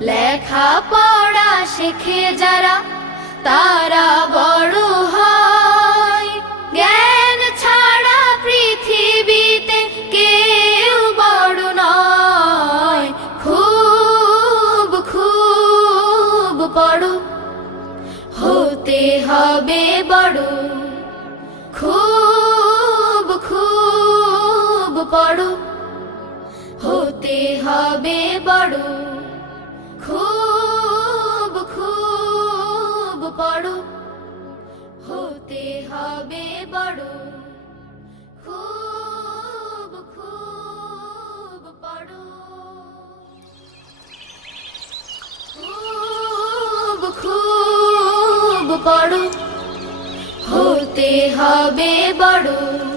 লেখা পড়া শেখে যারা তারা বড় হয়। জ্ঞান ছাড়া পৃথিবীতে কেউ বড় নয়। খুব খুব পড়ো, হতে হবে বড়। খুব খুব পড়ো, হতে হবে বড়। খুব খুব পড়ো, হতে হবে বড়। খুব খুব পড়ো, খুব খুব পড়ো, হতে হবে বড়।